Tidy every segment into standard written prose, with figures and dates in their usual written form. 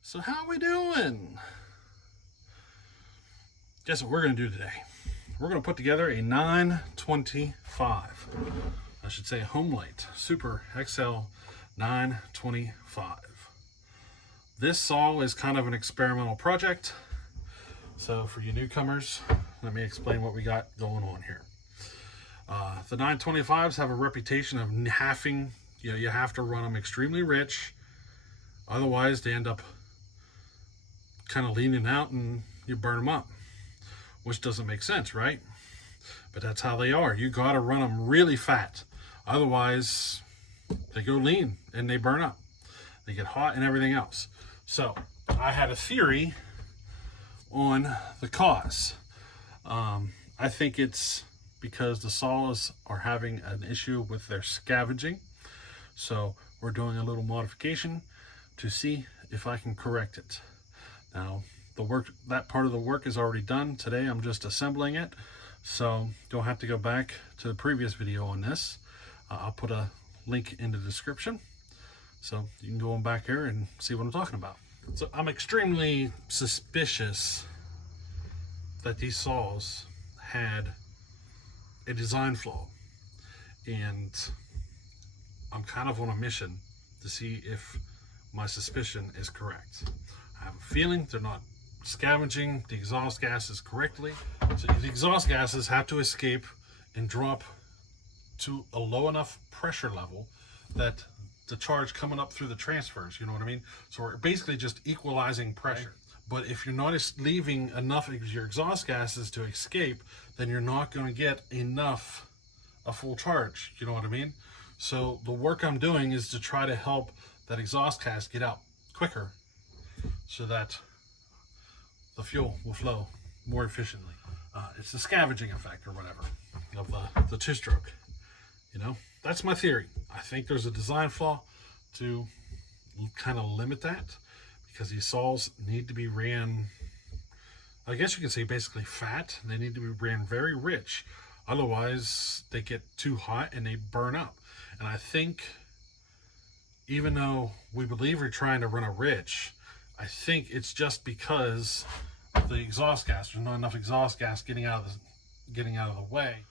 So how we doing? Guess what we're going to do today? We're going to put together a 925. I should say Homelite Super XL-925. This saw is kind of an experimental project. So for you newcomers, let me explain what we got going on here. The 925s have a reputation of having, you have to run them extremely rich. Otherwise, they end up kind of leaning out and you burn them up, which doesn't make sense, right? But that's how they are. You got to run them really fat. Otherwise, they go lean and they burn up. They get hot and everything else. So I had a theory on the cause. I think it's because the saws are having an issue with their scavenging. So we're doing a little modification to see if I can correct it. Now, that part of the work is already done. Today I'm just assembling it, so don't have to go back to the previous video on this. I'll put a link in the description, so you can go on back here and see what I'm talking about. So I'm extremely suspicious that these saws had a design flaw, and I'm kind of on a mission to see if my suspicion is correct. I have a feeling they're not scavenging the exhaust gases correctly. So the exhaust gases have to escape and drop to a low enough pressure level that the charge coming up through the transfers, you know what I mean? So we're basically just equalizing pressure. But if you're not leaving enough of your exhaust gases to escape, then you're not going to get enough a full charge, you know what I mean? So the work I'm doing is to try to help that exhaust gas get out quicker so that the fuel will flow more efficiently. It's the scavenging effect or whatever of the two-stroke. That's my theory. I think there's a design flaw to kind of limit that, because these saws need to be ran, I guess you could say basically fat. They need to be ran very rich. Otherwise, they get too hot and they burn up. And I think, even though we believe we're trying to run a rich, I think it's just because the exhaust gas, there's not enough exhaust gas getting out of the way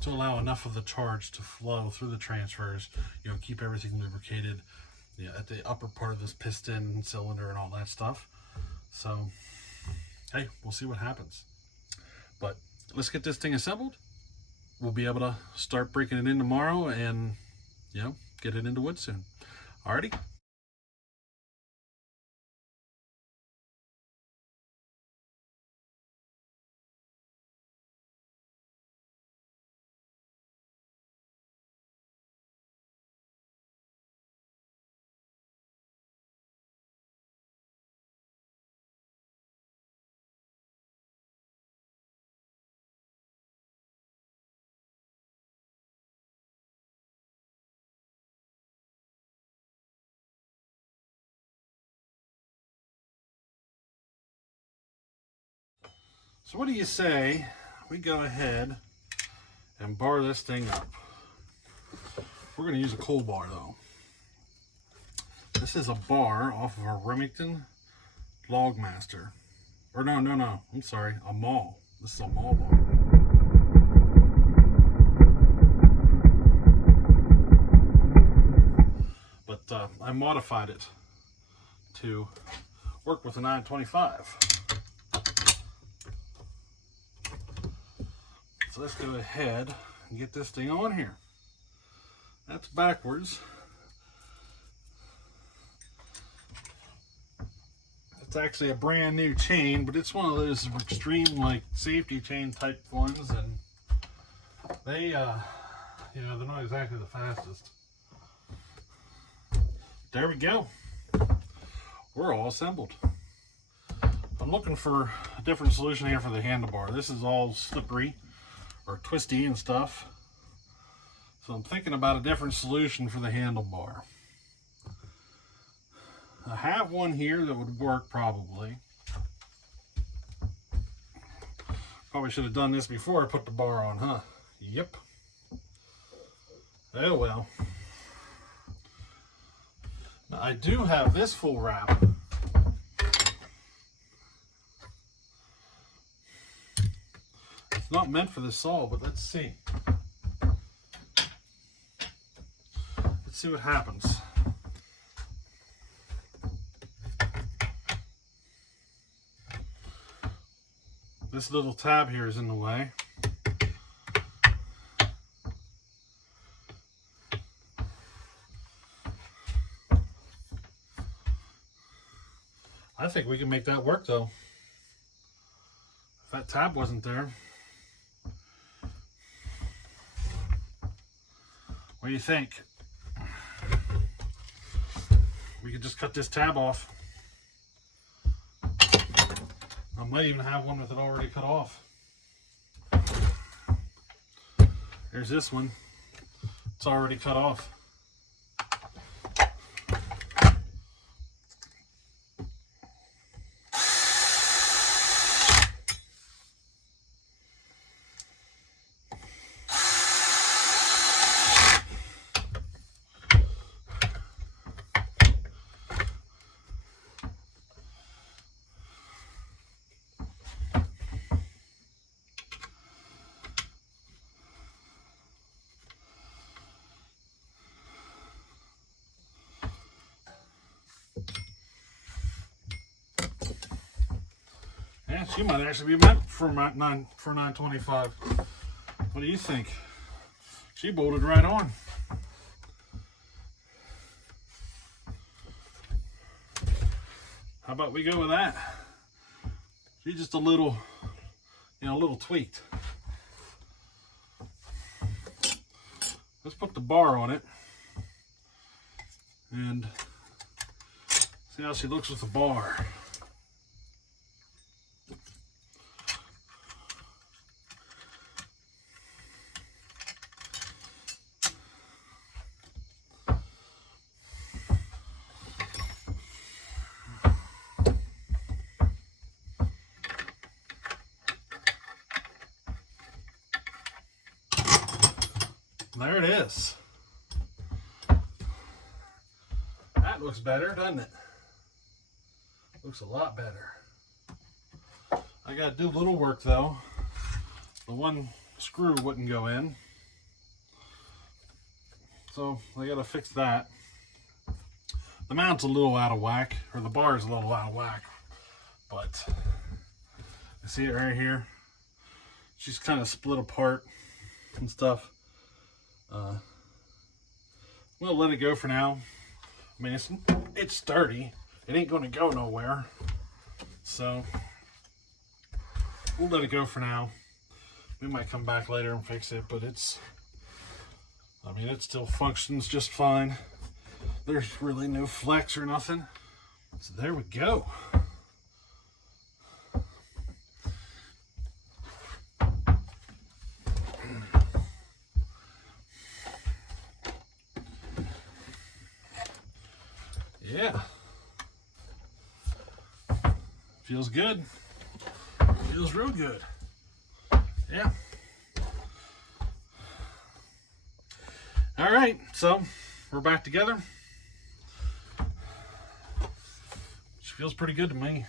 to allow enough of the charge to flow through the transfers, keep everything lubricated, at the upper part of this piston cylinder and all that stuff. So, hey, we'll see what happens. But let's get this thing assembled. We'll be able to start breaking it in tomorrow and, get it into wood soon. Alrighty. So what do you say we go ahead and bar this thing up? We're going to use a coal bar though. This is a bar off of a Remington Logmaster. Or no, I'm sorry, a Maul. This is a Maul bar. But I modified it to work with a 925. So let's go ahead and get this thing on here. That's backwards. It's actually a brand new chain, but it's one of those extreme safety chain type ones, and they they're not exactly the fastest. There we go. We're all assembled. I'm looking for a different solution here for the handlebar. This is all slippery or twisty and stuff. So I'm thinking about a different solution for the handlebar. I have one here that would work probably. Probably should have done this before I put the bar on, huh? Yep. Oh well. Now I do have this full wrap not meant for this saw, but let's see. Let's see what happens. This little tab here is in the way. I think we can make that work though. If that tab wasn't there. What do you think? We could just cut this tab off. I might even have one with it already cut off. There's this one. It's already cut off. Yeah, she might actually be meant for 925. What do you think? She bolted right on. How about we go with that? She's just a little, a little tweaked. Let's put the bar on it and see how she looks with the bar. There it is. That looks better, doesn't it? Looks a lot better. I gotta do a little work though. The one screw wouldn't go in, so I gotta fix that. The mount's a little out of whack, or the bar is a little out of whack, but you see it right here? She's kind of split apart and stuff. We'll let it go for now. I mean, it's sturdy. It ain't gonna go nowhere. So we'll let it go for now. We might come back later and fix it, but it still functions just fine. There's really no flex or nothing. So there we go. Yeah. Feels good. Feels real good. Yeah. All right, so we're back together. She feels pretty good to me.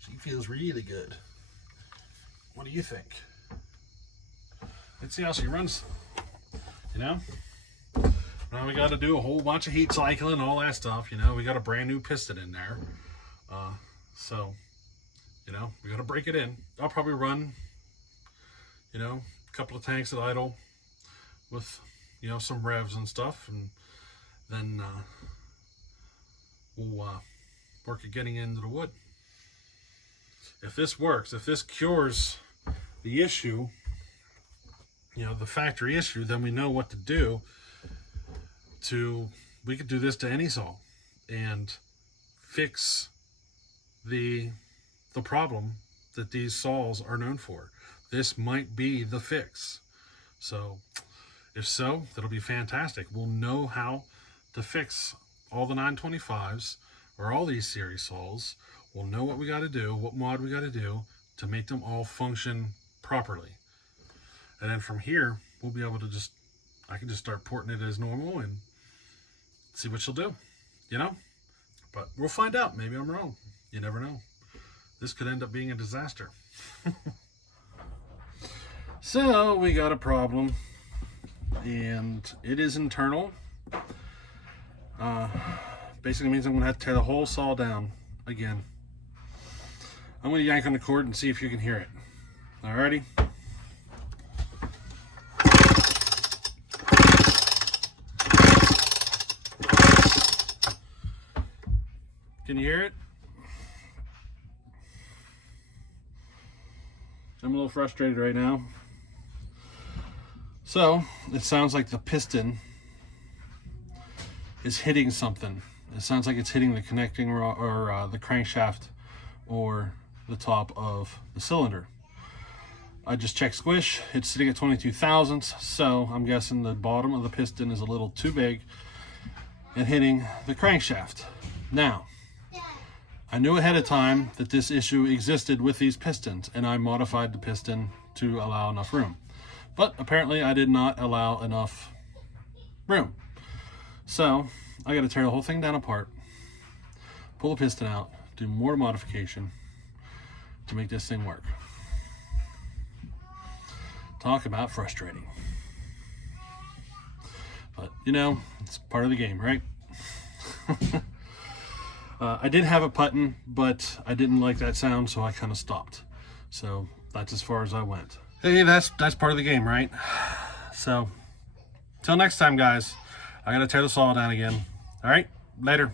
She feels really good. What do you think? Let's see how she runs. Now we got to do a whole bunch of heat cycling and all that stuff. We got a brand new piston in there. So, we got to break it in. I'll probably run, a couple of tanks at idle with, some revs and stuff. And then we'll work at getting into the wood. If this works, if this cures the issue, the factory issue, then we know what to do. We could do this to any saw and fix the problem that these saws are known for. This might be the fix. So if so, that'll be fantastic. We'll know how to fix all the 925s or all these series saws. We'll know what we got to do, what mod we got to do to make them all function properly. And then from here, we'll be able to I can just start porting it as normal and see what she'll do, But we'll find out. Maybe I'm wrong. You never know. This could end up being a disaster. So we got a problem, and it is internal. Basically means I'm gonna have to tear the whole saw down again. I'm gonna yank on the cord and see if you can hear it. Alrighty. Can you hear it? I'm a little frustrated right now. So it sounds like the piston is hitting something. It sounds like it's hitting the connecting rod or the crankshaft or the top of the cylinder. I just checked squish. It's sitting at 22 thousandths, so I'm guessing the bottom of the piston is a little too big and hitting the crankshaft. Now, I knew ahead of time that this issue existed with these pistons, and I modified the piston to allow enough room. But apparently I did not allow enough room. So I got to tear the whole thing down apart, pull the piston out, do more modification to make this thing work. Talk about frustrating. But you know, it's part of the game, right? I did have a putting, but I didn't like that sound, so I kind of stopped. So that's as far as I went. Hey, that's part of the game, right? So till next time, guys, I gotta tear the saw down again. All right, later.